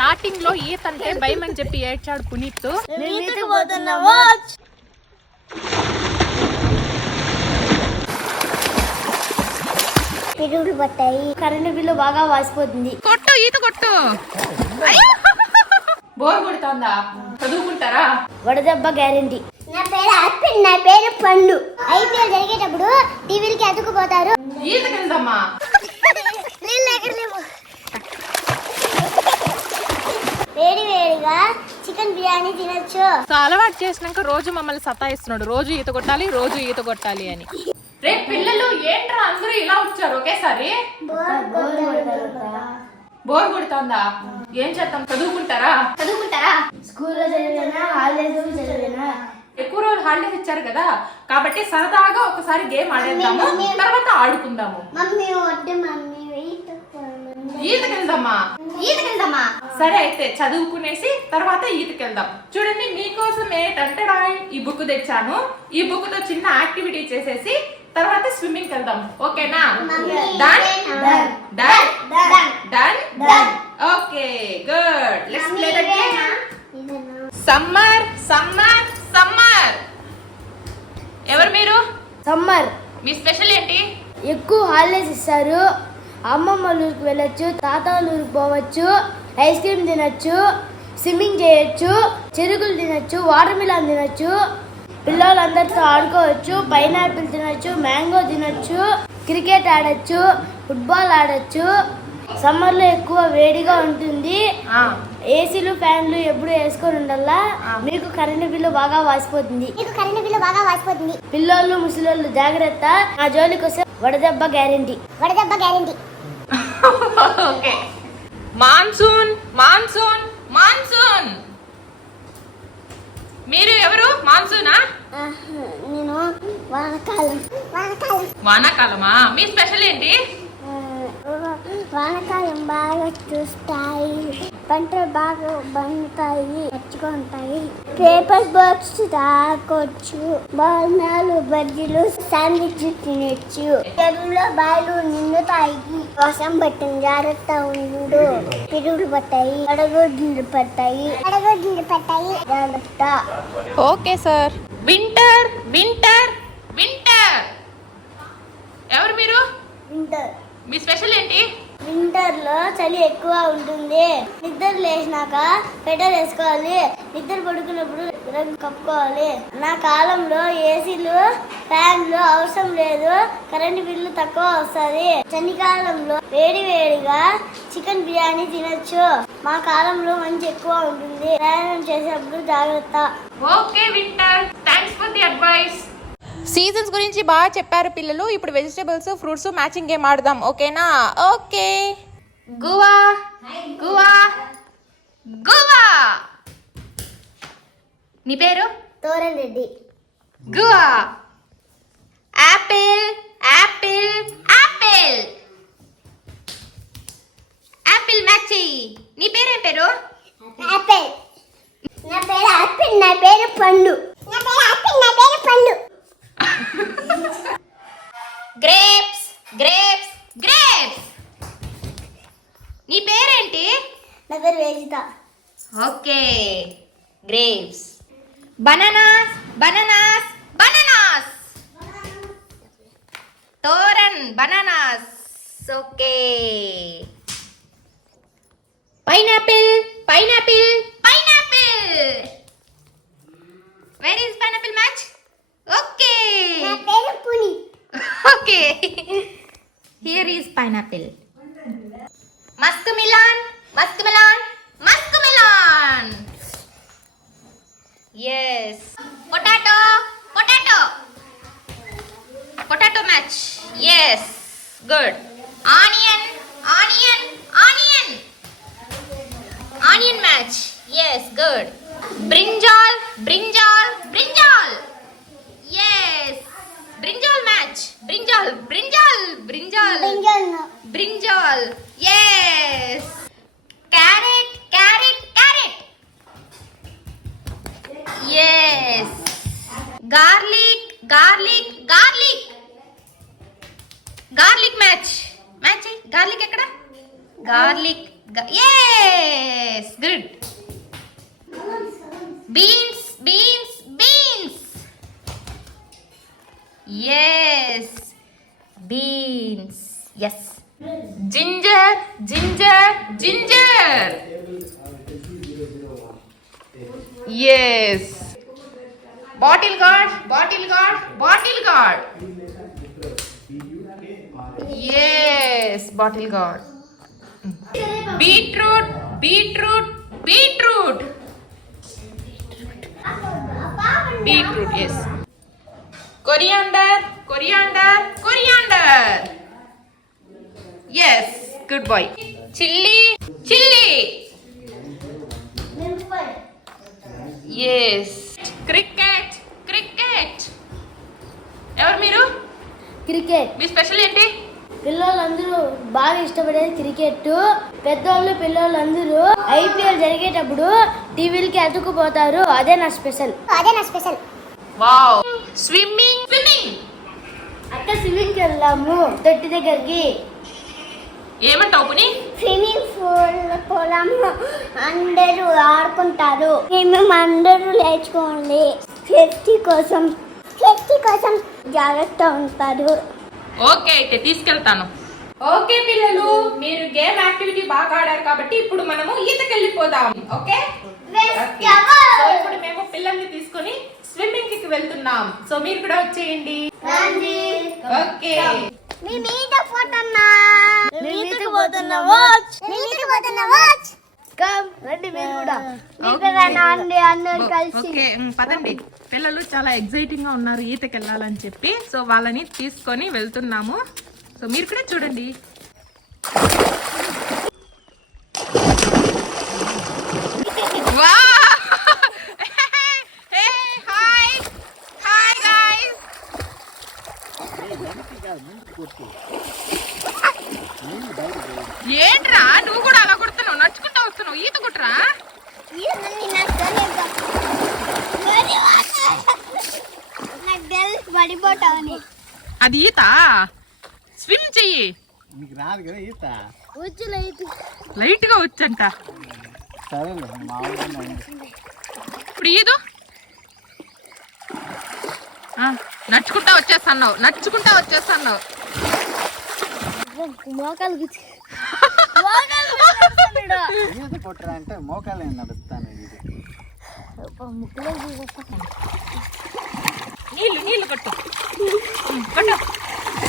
Starting లో ఈత అంటే భయం అని చెప్పి ఏడ్చాడు పునీత్. పిడుగులు పట్టాయి, కరెంటు బిల్లు బాగా వాసిపోతుంది. కొట్టు, ఈత కొట్టు. బోర్ కొడుతుందా? చదువుకుంటారా? వడదెబ్బ గ్యారెంటీ. నా పేరు ఆపిల్, నా పేరు పండు. ఐపీఎల్ జరిగేటప్పుడు టీవీలకి అతుక్కుపోతారు. ఈతకి వెళ్దామా? వేడి వేడిగా చికెన్ బిర్యానీ తినొచ్చు. అలవాటు చేసినాక రోజు మమ్మల్ని సతాయిస్తున్నాడు, రోజు ఈత కొట్టాలి, రోజు ఈత కొట్టాలి అని. రే పిల్లలు, ఏంట్రా అందరూ ఇలా వచ్చారు ఒకేసారి? బోర్ కొడుతుందా? ఏం చేద్దాం? చదువుకుంటారా? స్కూల్లో చదివినా, హాలిడేస్ చదివినా. ఎక్కువ రోజులు హాలిడేస్ ఇచ్చారు కదా, కాబట్టి సరదాగా ఒకసారి గేమ్ ఆడేద్దాము, తర్వాత ఆడుకుందాము. ఈతకి వెళ్దామా? సరే అయితే చదువుకునేసి తర్వాత ఈతకి వెళ్దాం. చూడండి, మీకోసం ఏంటంటే ఈ బుక్ తెచ్చాను. ఈ బుక్ తో చిన్న యాక్టివిటీ చేసేసి తర్వాత స్విమ్మింగ్ వెళ్దాం. ఓకేనా? Done. Okay, good. Let's play the game. Summer. ఎవరు మీరు? సమ్మర్. మీ స్పెషల్ ఏంటి? ఎక్కువ హాలిడేస్ ఇస్తారు. అమ్మమ్మ ఊరికి వెళ్ళొచ్చు, తాత ఊరికి పోవచ్చు, ఐస్ క్రీమ్ తినొచ్చు, స్విమ్మింగ్ చేయొచ్చు, చెరుకులు తినొచ్చు, వాటర్ మిలన్ తినొచ్చు, పిల్లలందరితో ఆడుకోవచ్చు, పైనాపిల్ తినొచ్చు, మ్యాంగో తినొచ్చు, క్రికెట్ ఆడొచ్చు, ఫుట్బాల్ ఆడొచ్చు. సమ్మర్ లో ఎక్కువ వేడిగా ఉంటుంది. ఏసీలు, ఫ్యాన్లు ఎప్పుడు వేసుకొని ఉండాలా. మీకు కరెంటు బిల్లు బాగా వాసిపోతుంది. పిల్లోళ్ళు, ముసలోళ్ళు జాగ్రత్త. ఆ జోలికి వస్తే వడదెబ్బ గ్యారెంటీ. ఓకే. మాన్సూన్. మీరు ఎవరు? మాన్సూనా? నేను వానాకాలమా? మీ స్పెషల్ ఏంటి? వానకాలం బాగా చూస్తాయి, పంటలు బాగా బండుతాయి, మంచిగా ఉంటాయి. పేపర్ బాక్స్ తాకొచ్చు, బాల్నాలు, బజ్జీలు, శాండ్విచ్ తినొచ్చు. చెరువులో బాయిలు నిండుతాయి. వర్షం పట్టింది, జాగ్రత్త ఉండు. పిడుగులు పట్టాయి, అడగొడ్లు పట్టాయి, జాగ్రత్త. Okay sir. వింటర్. ఎవరు మీరు? వింటర్. మీ స్పెషల్ ఏంటి? వింటర్ లో చలి ఎక్కువ ఉంటుంది. నిద్ర లేచినాక స్వెటర్ వేసుకోవాలి, నిద్ర పడుకున్నప్పుడు రగ్గు కప్పుకోవాలి. నా కాలంలో ఏసీలు, ఫ్యాన్లు అవసరం లేదు, కరెంటు బిల్లు తక్కువ వస్తుంది. చలికాలంలో వేడిగా చికెన్ బిర్యానీ తినొచ్చు. మా కాలంలో మంచి ఎక్కువ ఉంటుంది. ప్రయాణం చేసేటప్పుడు జాగ్రత్త. Okay winter, thanks for the advice. Seasons గురించి బాగా చెప్పారు పిల్లలు. ఇప్పుడు వెజిటేబుల్స్, ఫ్రూట్స్ మ్యాచింగ్ గేమ్ ఆడదాం. ఓకేనా? ఓకే. గువా. నీ పేరు? Toran Reddy. Guava. Apple match చెయ్యి. నీ పేరేం పేరు? యాపిల్. నా పేరు యాపిల్, నా పేరు పండు. గ్రేప్స్. నీ పేరేంటి? నా పేరు వేజిత. Okay, grapes. బనానాస్. తోరన్, bananas. Okay. Pineapple. Where is pineapple match? Okay. నా పేరు Puni. Okay. Here is pineapple. Muskmelon. Yes. Potato match. Yes. Good. Onion match. Yes, good. Brinjal. Yes. Brinjal match. Brinjal. Yes. Carrot. Yes. Garlic match. Garlic ekkada? Garlic. Yes. Good. Beans beans beans. Yes beans. Yes. Ginger ginger ginger. Yes. Bottle gourd bottle gourd bottle gourd. Yes bottle gourd. Beetroot beetroot beetroot. Beetroot. Yes. Coriander coriander coriander. Yes good boy. Chilli chilli. Yes. Cricket cricket. ఎవరు మీరు? Cricket. మీ special ఏంటి? పిల్లలందరూ బాగా ఇష్టపడేది cricket. పెద్దోళ్ళు పిల్లలందరూ IPL జరిగేటప్పుడు టీవీలకి అతుక్కుపోతారు. అదే నా స్పెషల్. వావ్. Swimming swimming. అక్క స్విమ్మింగ్కి వెళ్దాము తొట్టి దగ్గరికి. ఏమంటావు పుని? స్విమ్మింగ్ పొలము అందరూ ఆడుకుంటారు. మేము అందరూ లేచుకోండి. సేఫ్టీ కోసం జాగ్రత్త ఉంటారు. ఓకే అయితే తీసుకెళ్తాను. ఓకే పిల్లలు, మీరు గేమ్ యాక్టివిటీ బాగా ఆడారు కాబట్టి ఇప్పుడు మనము ఈతకెళ్ళిపోదాం. ఓకే. సో ఇప్పుడు మేము పిల్లల్ని తీసుకొని స్విమ్మింగ్ కి వెళ్తున్నాం. సో మీరు కూడా వచ్చేయండి. ఓకే. ఓకే పదండి. పిల్లలు చాలా ఎక్సైటింగ్ గా ఉన్నారు ఈతకి వెళ్ళాలని చెప్పి. సో వాళ్ళని తీసుకొని వెళ్తున్నాము. సో మీరు కూడా చూడండి. ఏంట్రా నువ్వు కూడా అలా కొడుతున్నావు? నడుచుకుంటా వస్తున్నావు. ఈత కొట్టురా. అది ఈత. స్విమ్ చెయ్యి. లైట్ గా వచ్చంట. ఇప్పుడు ఈదు. నడుచుకుంటా వచ్చేస్తున్నావు. అంటే మోకాలు నడుస్తాను. నీళ్ళు కొట్టు.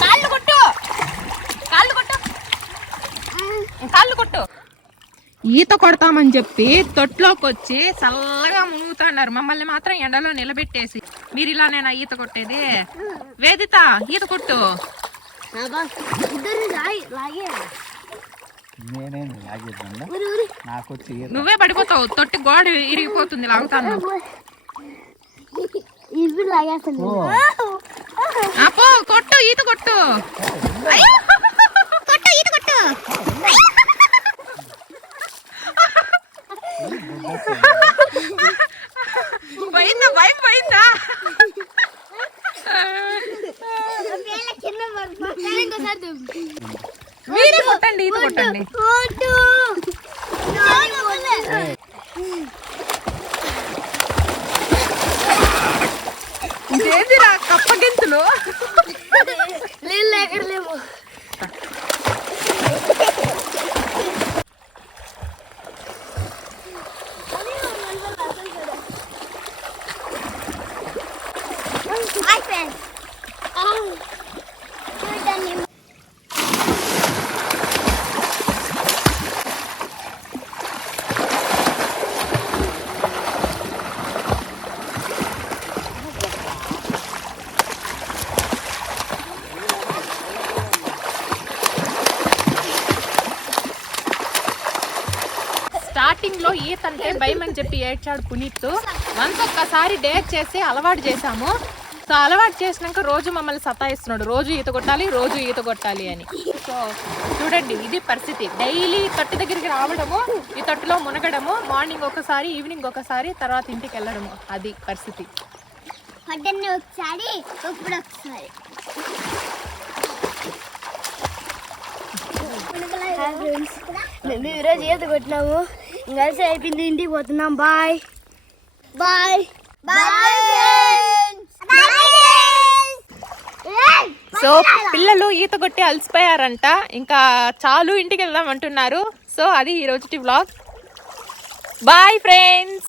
కాళ్ళు కొట్టు. ఈత కొడతామని చెప్పి తొట్లోకి వచ్చి చల్లగా మునుగుతున్నారు. మమ్మల్ని మాత్రం ఎండలో నిలబెట్టేసి. మీరు ఇలానేనా ఈత కొట్టేది? వేదిత ఈత కొట్టు. నువ్వే పడిపోతావు. తొట్టి గోడ ఇరిగిపోతుంది. లాగుతాను. అపో కొట్టు. ఈత కొట్టు. పోయిందా? భయం పోయిందా? మీరే కొట్టండి. ఈత కొట్టండి. ఇదేంటిరా కప్పగింతులు? లేవు. స్టార్టింగ్ లో ఈత అంటే భయం అని చెప్పి ఏడ్చాడు పునీత్. వన్స్ ఒక్కసారి డేర్ చేసి అలవాటు చేసాము. సో అలవాటు చేసినాక రోజు మమ్మల్ని సతాయిస్తున్నాడు. రోజు ఈత కొట్టాలి అని. సో చూడండి ఇది పరిస్థితి. డైలీ తొట్టి దగ్గరికి రావడము, ఈ తొట్టిలో మునగడము, మార్నింగ్ ఒకసారి ఈవినింగ్ ఒకసారి, తర్వాత ఇంటికి వెళ్ళడము. అది పరిస్థితి. మేము ఈరోజు ఈత కొట్టినాము. ఇంకా అయిపోయింది, ఇంటికి పోతున్నాం. బాయ్ బాయ్ సో పిల్లలు ఈత కొట్టి అలసిపోయారంట, ఇంకా చాలు ఇంటికి వెళ్దాం అంటున్నారు. సో అది ఈ రోజుటి వ్లాగ్. Bye friends.